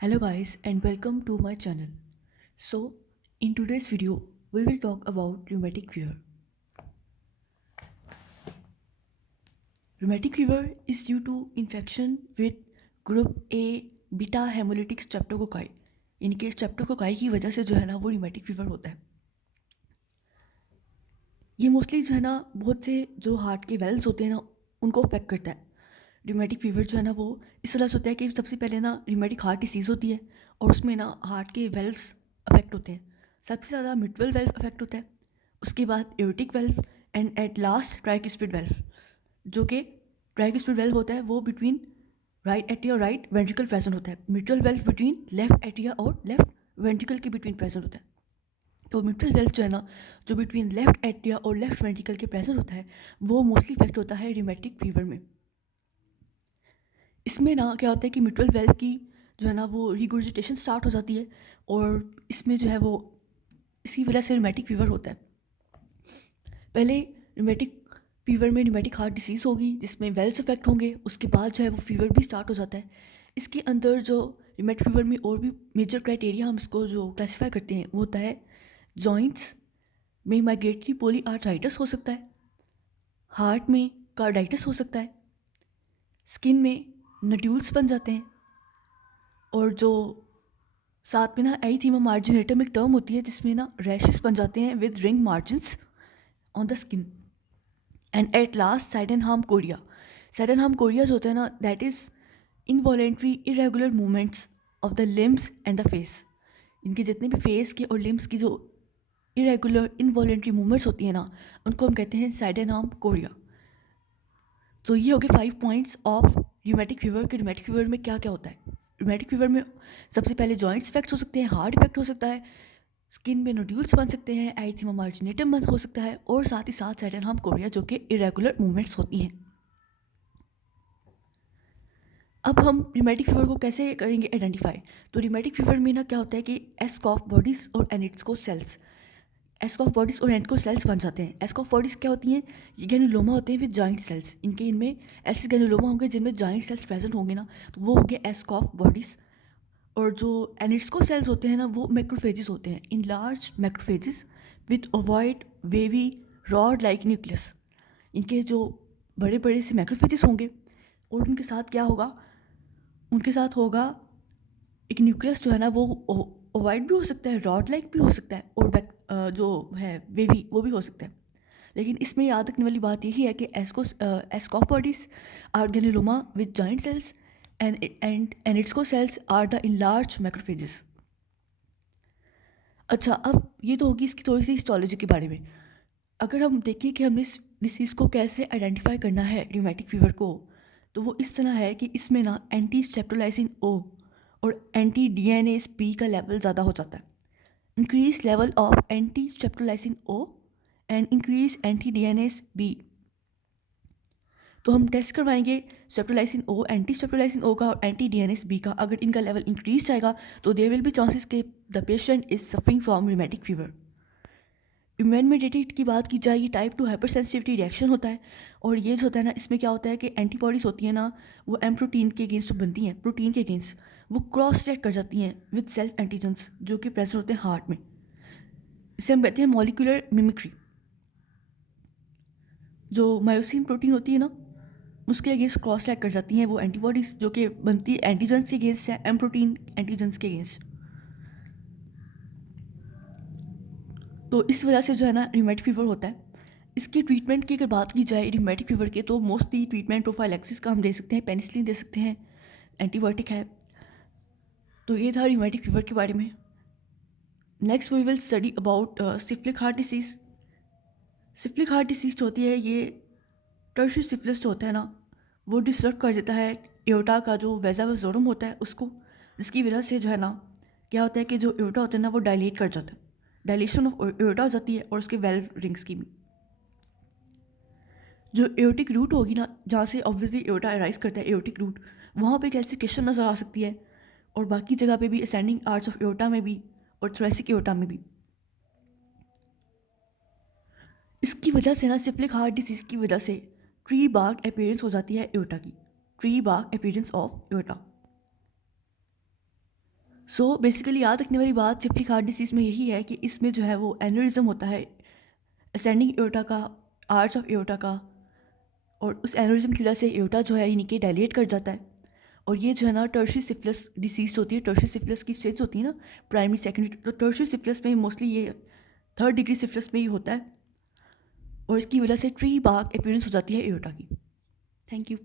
Hello guys and welcome to my channel. So in today's video we will talk about rheumatic fever. Rheumatic fever is due to infection with group A beta hemolytic streptococci. इनके streptococci की वजह से जो है ना वो rheumatic fever होता है. ये मोस्टली जो है ना बहुत से जो हार्ट के वेल्स होते हैं ना उनको अफेक्ट करता है. रिमेटिक फीवर जो है ना वो इस वजह से होता है कि सबसे पहले ना रिमेटिक हार्ट डिसीज़ होती है और उसमें ना हार्ट के वेल्व्स अफेक्ट होते हैं. सबसे ज़्यादा मिट्रल वेल्व अफेक्ट होता है, उसके बाद aortic valve and at last tricuspid valve. जो कि ट्राइक्युस्पिड वेल्व होता है वो between right atria right ventricle present होता है. Mitral valve between left atria और लेफ्ट वेंट्रिकल के बिटवीन प्रेजेंट होता है. तो मिट्रल वेल्व जो है ना जो बिटवीन लेफ्ट एट्रिया और लेफ्ट वेंट्रिकल के प्रेजेंट होता है वो मोस्टली इफेक्ट होता है रिमेटिक फीवर में. इसमें ना क्या होता है कि मिट्रल वेल्व की जो है ना वो रिगुर्जिटेशन स्टार्ट हो जाती है और इसमें जो है वो इसी वजह से रिमेटिक फीवर होता है. पहले रिमेटिक फीवर में रिमेटिक हार्ट डिसीज़ होगी जिसमें वेल्व्स अफेक्ट होंगे, उसके बाद जो है वो फीवर भी स्टार्ट हो जाता है. इसके अंदर जो रिमेटिक फीवर में और भी मेजर क्राइटेरिया हम इसको जो क्लासीफाई करते हैं वो होता है जॉइंट्स में माइग्रेटरी पोली आर्थराइटिस हो सकता है, हार्ट में कार्डाइटिस हो सकता है, स्किन में नड्यूल्स बन जाते हैं और जो साथ में ना एरिथीमा मार्जिनेटम एक टर्म होती है जिसमें ना रैशेस बन जाते हैं with ring margins on the skin. And at last Sydenham chorea. Sydenham chorea जो होता है ना that is involuntary irregular movements of the limbs and the face. इनके जितने भी फेस के और लिम्स की जो इरेगुलर इनवॉलेंट्री मूवमेंट्स होती हैं ना उनको हम कहते हैं साइडेनहाम कोरिया. तो ये हो गए 5 पॉइंट्स ऑफ र्यूमेटिक फीवर के. र्यूमेटिक फीवर में क्या क्या होता है? र्यूमेटिक फीवर में सबसे पहले जॉइंट्स इफेक्ट हो सकते हैं, हार्ट इफेक्ट हो सकता है, स्किन में नोड्यूल्स बन सकते हैं, एरिथीमा मार्जिनेटम हो सकता है और साथ ही साथ साइडेनहाम कोरिया जो कि इरेगुलर मूवमेंट्स होती हैं. अब हम र्यूमेटिक फीवर को कैसे करेंगे आइडेंटिफाई? तो र्यूमेटिक फीवर में ना क्या होता है कि एस्कॉफ बॉडीज और एनिट्सको सेल्स, एस्कॉफ बॉडीज और एंटको सेल्स बन जाते हैं. एस्कॉफ बॉडीज क्या होती हैं? ये ग्रेनुलोमा होते हैं विद जॉइंट सेल्स. इनमें ऐसे ग्रेनुलोमा होंगे जिनमें जॉइंट सेल्स प्रेजेंट होंगे ना तो वो होंगे एस्कॉफ बॉडीज. और जो एनिट्सको सेल्स होते हैं ना वो मैक्रोफेजेस होते हैं, in large macrophages with ovoid wavy rod like nucleus. इनके जो बड़े बड़े से मैक्रोफेजेस होंगे और उनके साथ क्या होगा? उनके साथ होगा एक न्यूक्लियस जो है ना वो ओवाइड भी हो सकता है, रॉड लाइक भी हो सकता है और जो है वेवी वो भी हो सकता है. लेकिन इसमें याद रखने वाली बात यही है कि Aschoff bodies are granuloma with giant cells and Anitschkow cells are the enlarge macrophages. अच्छा, अब ये तो होगी इसकी थोड़ी सी हिस्टोलॉजी के बारे में. अगर हम देखें कि हमने इस डिसीज़ को कैसे आइडेंटिफाई करना है र्यूमेटिक फीवर को, तो वो इस तरह है कि इसमें ना एंटी स्ट्रेप्टोलाइसिन ओ और एंटी डीएनएस बी का लेवल ज़्यादा हो जाता है. Increase level of anti streptolysin O and increase anti DNase B. तो हम टेस्ट करवाएंगे streptolysin O, anti streptolysin O का और एंटी डीएनएस बी का. अगर इनका लेवल इंक्रीज जाएगा तो देयर विल बी चांसेस के the patient is suffering from rheumatic fever. Immune mediated की बात की जाए, ये टाइप 2 हाइपर सेंसिटिविटी रिएक्शन होता है और ये जो होता है ना इसमें क्या होता है कि एंटीबॉडीज होती हैं ना वो एम प्रोटीन के अगेंस्ट जो बनती हैं, प्रोटीन के अगेंस्ट वो क्रॉस रिएक्ट कर जाती हैं विद सेल्फ एंटीजेंस जो कि प्रेजेंट होते हैं हार्ट में. इसे हम कहते हैं मॉलिक्यूलर मिमिक्री. जो मायोसिन प्रोटीन होती है ना उसके अगेंस्ट क्रॉस रिएक्ट कर जाती हैं वो एंटीबॉडीज जो कि बनती है एंटीजेंस के अगेंस्ट है, एम प्रोटीन एंटीजेंस के अगेंस्ट. तो इस वजह से जो है ना र्यूमेटिक फीवर होता है. इसके ट्रीटमेंट की अगर बात की जाए र्यूमेटिक फीवर के तो मोस्टली ट्रीटमेंट प्रोफाइलैक्सिस का हम दे सकते हैं, पेनिसिलिन दे सकते हैं, एंटीबायोटिक है. तो ये था र्यूमेटिक फीवर के बारे में. Next we will study about syphilitic heart disease. Syphilitic heart disease जो होती है ये टर्शियरी सिफिलिस जो होता है ना वो डिस्टर्ब कर देता है एओर्टा का जो वेजा वेजोरम होता है उसको, जिसकी वजह से जो है ना क्या होता है कि जो एओर्टा होता है ना वो डायलेट कर जाता है, डायलेशन ऑफ एओर्टा हो जाती है और उसके वेल्व रिंग्स की भी. जो एओर्टिक रूट होगी ना जहाँ से ऑब्वियसली एओर्टा अराइज करता है एओर्टिक रूट, वहाँ पे कैल्सिफिकेशन नज़र आ सकती है और बाकी जगह पे भी असेंडिंग आर्च ऑफ एओर्टा में भी और थोरेसिक एओर्टा में भी. इसकी वजह से ना सिफिलिक हार्ट डिसीज़ की वजह से ट्री बार्क अपीयरेंस हो जाती है एओर्टा की, tree bark appearance of aorta. So basically याद रखने वाली बात सिप्लिक हार्ट डिसीज़ में यही है कि इसमें जो है वो एन्यूरिज्म होता है असेंडिंग एओर्टा का, आर्च ऑफ एओर्टा का, और उस एन्यूरिज्म की वजह से एओर्टा जो है ये नीचे डायलेट कर जाता है। और ये जो है ना टर्शियरी सिफिलिस डिसीज़ होती है। टर्शियरी सिफिलिस की स्टेज होती है ना, प्राइमरी सेकेंडरी, तो टर्शियरी सिफिलिस में मोस्टली ये 3rd डिग्री सिफिलिस में ही होता है और इसकी वजह से ट्री बार्क अपीयरेंस हो जाती है एओर्टा की। Thank you.